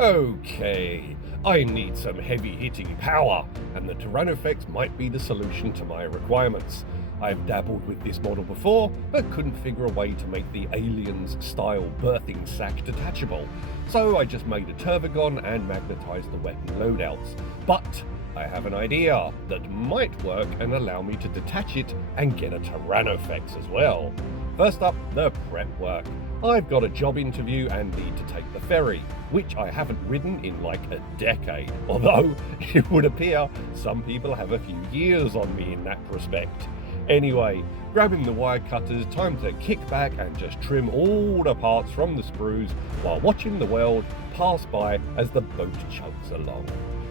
Okay, I need some heavy-hitting power, and the Tyrannofex might be the solution to my requirements. I've dabbled with this model before, but couldn't figure a way to make the Aliens-style birthing sack detachable, so I just made a Tervigon and magnetized the weapon loadouts. But I have an idea that might work and allow me to detach it and get a Tyrannofex as well. First up, the prep work. I've got a job interview and need to take the ferry, which I haven't ridden in like a decade, although it would appear some people have a few years on me in that respect. Anyway, grabbing the wire cutters, time to kick back and just trim all the parts from the sprues while watching the world pass by as the boat chugs along.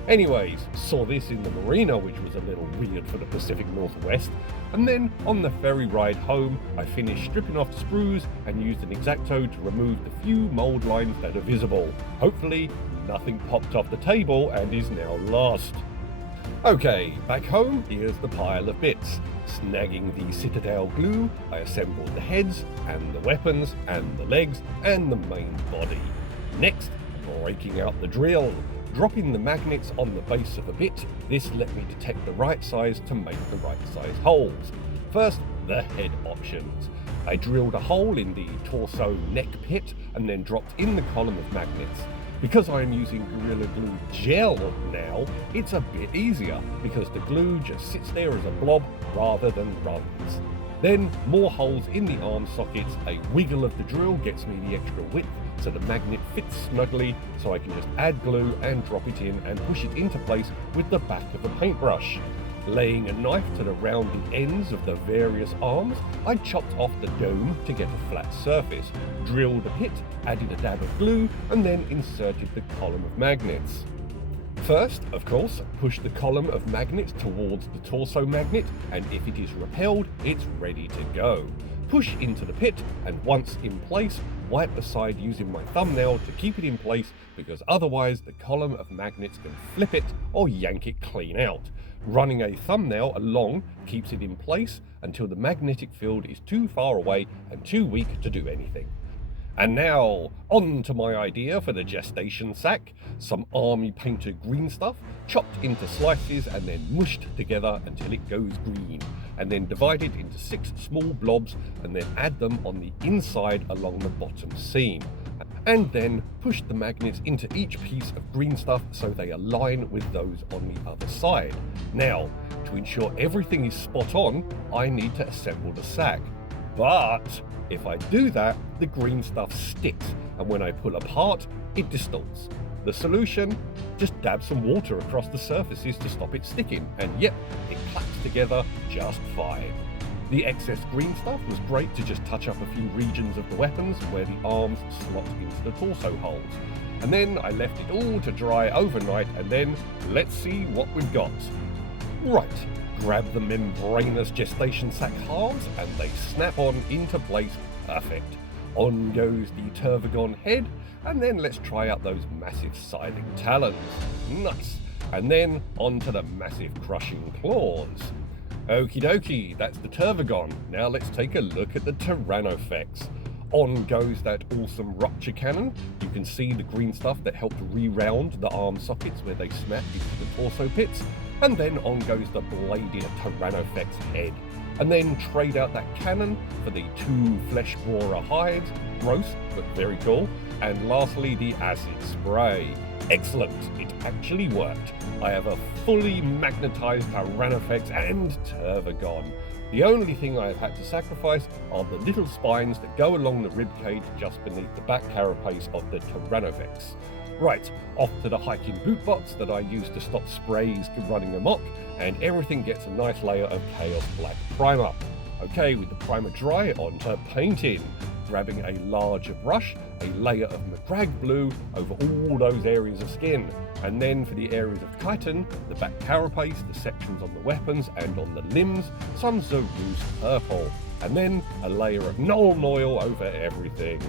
Anyways, saw this in the marina, which was a little weird for the Pacific Northwest, and then on the ferry ride home, I finished stripping off the sprues and used an X-Acto to remove the few mould lines that are visible. Hopefully, nothing popped off the table and is now lost. Okay, back home, here's the pile of bits. Snagging the Citadel glue, I assembled the heads, and the weapons, and the legs, and the main body. Next, breaking out the drill. Dropping the magnets on the base of a bit, this let me detect the right size to make the right size holes. First, the head options. I drilled a hole in the torso neck pit and then dropped in the column of magnets. Because I am using Gorilla Glue gel now, it's a bit easier because the glue just sits there as a blob rather than runs. Then more holes in the arm sockets, a wiggle of the drill gets me the extra width so the magnet fits snugly, so I can just add glue and drop it in and push it into place with the back of a paintbrush. Laying a knife to the rounded ends of the various arms, I chopped off the dome to get a flat surface, drilled a pit, added a dab of glue, and then inserted the column of magnets. First, of course, push the column of magnets towards the torso magnet, and if it is repelled, it's ready to go. Push into the pit, and once in place, wipe aside using my thumbnail to keep it in place, because otherwise the column of magnets can flip it or yank it clean out. Running a thumbnail along keeps it in place until the magnetic field is too far away and too weak to do anything. And now, on to my idea for the Gestation sack. Some army painted green stuff, chopped into slices and then mushed together until it goes green, and then divided into 6 small blobs and then add them on the inside along the bottom seam. And then push the magnets into each piece of green stuff so they align with those on the other side. Now, to ensure everything is spot on, I need to assemble the sack. But if I do that, the green stuff sticks, and when I pull apart, it distorts. The solution? Just dab some water across the surfaces to stop it sticking, and yep, it claps together just fine. The excess green stuff was great to just touch up a few regions of the weapons where the arms slot into the torso holes. And then I left it all to dry overnight, and then let's see what we've got. Right. Grab the membranous gestation sack halves and they snap on into place perfect. On goes the Tervigon head, and then let's try out those massive scything talons. Nice. And then onto the massive crushing claws. Okie dokie, that's the Tervigon. Now let's take a look at the Tyrannofex. On goes that awesome rupture cannon. You can see the green stuff that helped re-round the arm sockets where they snap into the torso pits. And then on goes the bladed Tyrannofex head. And then trade out that cannon for the 2 flesh borer hides. Gross, but very cool. And lastly, the acid spray. Excellent, it actually worked. I have a fully magnetized Tyrannofex and Tervigon. The only thing I have had to sacrifice are the little spines that go along the ribcage just beneath the back carapace of the Tyrannofex. Right, off to the hiking boot box that I use to stop sprays running amok, and everything gets a nice layer of Chaos Black primer. Okay, with the primer dry, on to painting. Grabbing a larger brush, a layer of McGrag blue over all those areas of skin. And then for the areas of chitin, the back carapace, the sections on the weapons and on the limbs, some Zaruz purple. And then a layer of Nuln oil over everything.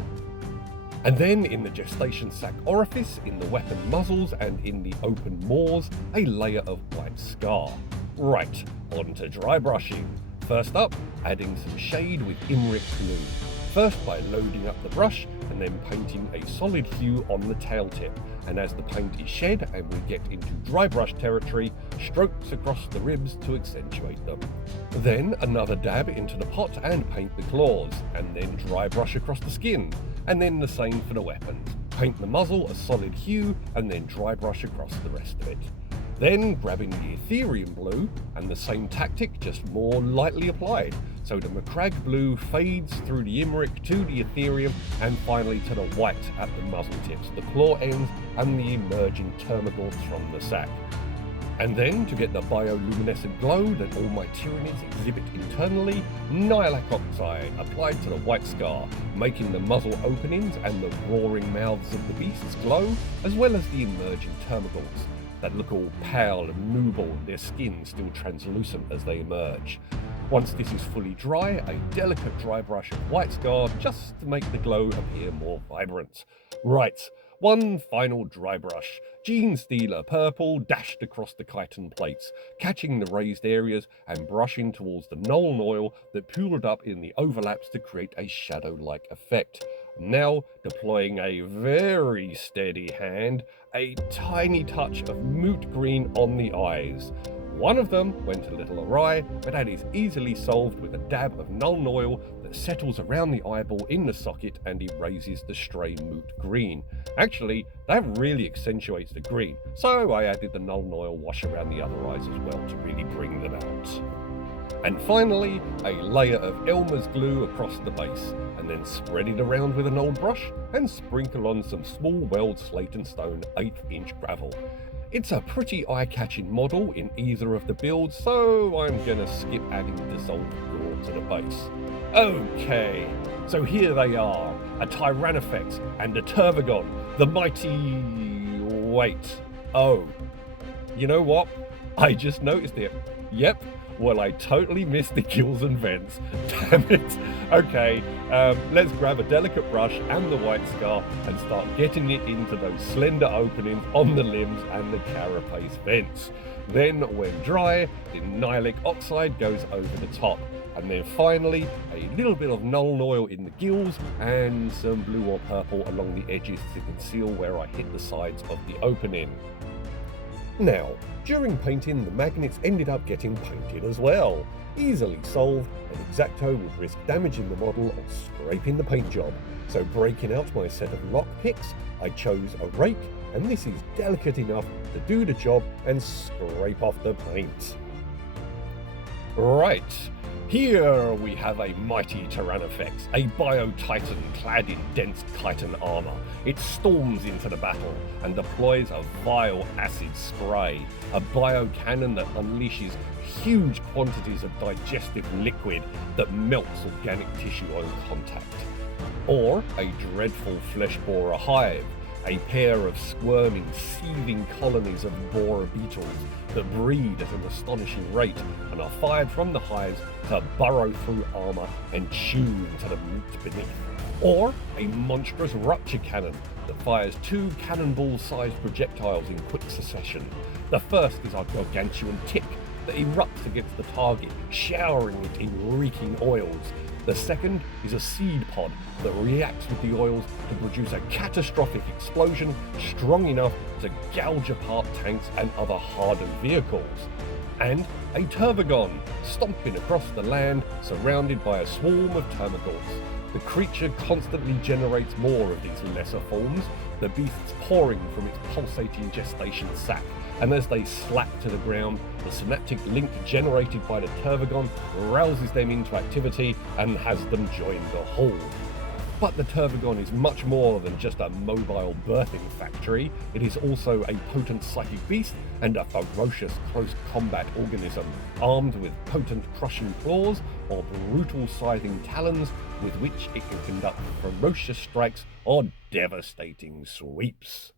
And then in the gestation sac orifice, in the weapon muzzles and in the open maws, a layer of white scar. Right, on to dry brushing. First up, adding some shade with Imric glue. First by loading up the brush and then painting a solid hue on the tail tip, and as the paint is shed and we get into dry brush territory, strokes across the ribs to accentuate them. Then another dab into the pot and paint the claws, and then dry brush across the skin, and then the same for the weapons. Paint the muzzle a solid hue and then dry brush across the rest of it. Then grabbing the Ethereum blue, and the same tactic, just more lightly applied. So the Macragge blue fades through the Imric to the Ethereum, and finally to the white at the muzzle tips, the claw ends, and the emerging termagants from the sack. And then, to get the bioluminescent glow that all my Tyranids exhibit internally, Nihilak Oxide applied to the white scar, making the muzzle openings and the roaring mouths of the beasts glow, as well as the emerging termagants that look all pale and nubile, their skin still translucent as they emerge. Once this is fully dry, a delicate dry brush of white scar just to make the glow appear more vibrant. Right, one final dry brush. Gene Stealer purple dashed across the chitin plates, catching the raised areas and brushing towards the Nuln oil that pooled up in the overlaps to create a shadow-like effect. Now deploying a very steady hand, a tiny touch of moot green on the eyes. One of them went a little awry, but that is easily solved with a dab of Nuln oil that settles around the eyeball in the socket and erases the stray moot green. Actually, that really accentuates the green, so I added the Nuln oil wash around the other eyes as well to really bring them out. And finally, a layer of Elmer's glue across the base, and then spread it around with an old brush and sprinkle on some small weld slate and stone 1/8" gravel. It's a pretty eye-catching model in either of the builds, so I'm gonna skip adding dissolved gore to the base. Okay, so here they are, a Tyrannofex and a Tervigon, the mighty... wait. Oh, you know what? I just noticed it. Yep. Well, I totally missed the gills and vents. Damn it. Okay, let's grab a delicate brush and the white scar and start getting it into those slender openings on the limbs and the carapace vents. Then, when dry, the Nihilak Oxide goes over the top. And then finally, a little bit of Nuln oil in the gills and some blue or purple along the edges to conceal where I hit the sides of the opening. Now, during painting, the magnets ended up getting painted as well. Easily solved, and X-Acto would risk damaging the model or scraping the paint job. So breaking out my set of lock picks, I chose a rake, and this is delicate enough to do the job and scrape off the paint. Right, here we have a mighty Tyrannofex, a bio-titan clad in dense chitin armor. It storms into the battle and deploys a vile acid spray, a bio-cannon that unleashes huge quantities of digestive liquid that melts organic tissue on contact. Or a dreadful flesh borer hive, a pair of squirming, seething colonies of borer beetles that breed at an astonishing rate and are fired from the hives to burrow through armor and chew into the meat beneath. Or a monstrous rupture cannon that fires 2 cannonball-sized projectiles in quick succession. The first is our gargantuan tick that erupts against the target, showering it in reeking oils. The second is a seed pod that reacts with the oils to produce a catastrophic explosion strong enough to gouge apart tanks and other hardened vehicles. And a Tervigon, stomping across the land, surrounded by a swarm of termagants. The creature constantly generates more of these lesser forms, the beasts pouring from its pulsating gestation sac, and as they slap to the ground, the synaptic link generated by the Tervigon rouses them into activity and has them join the horde. But the Tervigon is much more than just a mobile birthing factory. It is also a potent psychic beast and a ferocious close combat organism, armed with potent crushing claws or brutal scything talons with which it can conduct ferocious strikes or devastating sweeps.